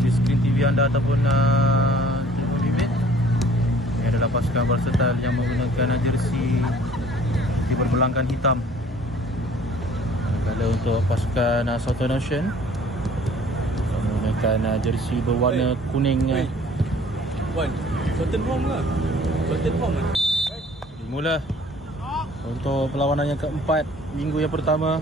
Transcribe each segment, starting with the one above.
di skrin TV anda ataupun telefon bimbit. Ini adalah pasukan versatile yang menggunakan jersey berbelangkan hitam. Kalau untuk pasukan Southern Ocean menggunakan jersey berwarna kuning. Southern Home ke? Southern Home kan? Dimula untuk perlawanan yang keempat minggu yang pertama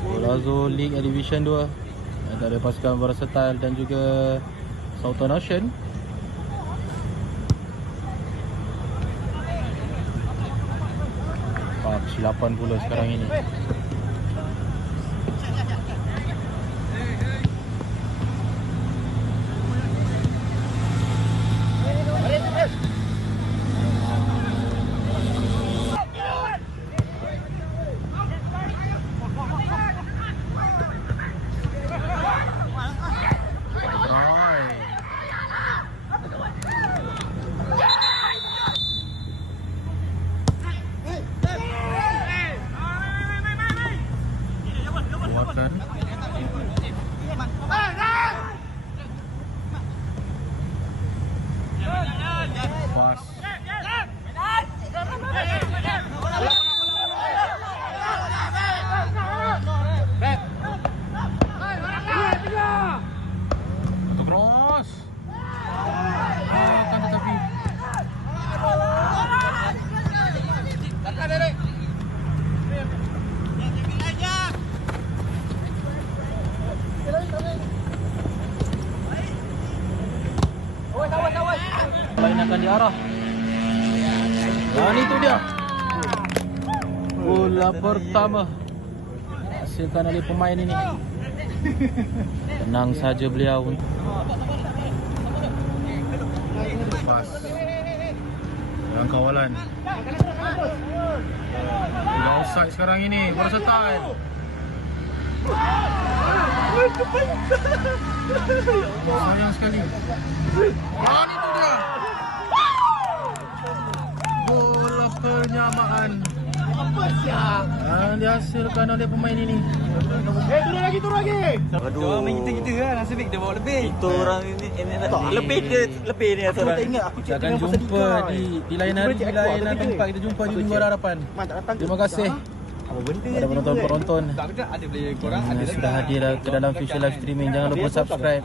Golazo League Division 2 antara pasukan versatile dan juga Southern Ocean. Kesilapan pula sekarang ini. Kuatkan. Pas. Untuk cross. Akan tetapi lain akan diarah. Dan itu dia bola pertama hasilkan oleh pemain ini. Tenang saja beliau. Pas dalam kawalan. Sudah offside sekarang ini. Versatile. Sayang sekali. Dan itu dia bola penyamaan yang dihasilkan oleh pemain ini. Turun lagi. Aduh, main kita kan nasib baik dia bawa lebih. Itu orang ini lebih ni orang. Jangan jumpa di lain hari, di lain tempat. Kita jumpa di luar harapan. Terima kasih kepada penonton-penonton yang sudah hadir ke dalam visual live streaming. Jangan lupa subscribe.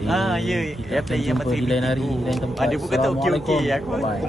Ya. Kita akan jumpa di lain hari, di lain tempat. Ada pun kata okey-okey aku. Bye.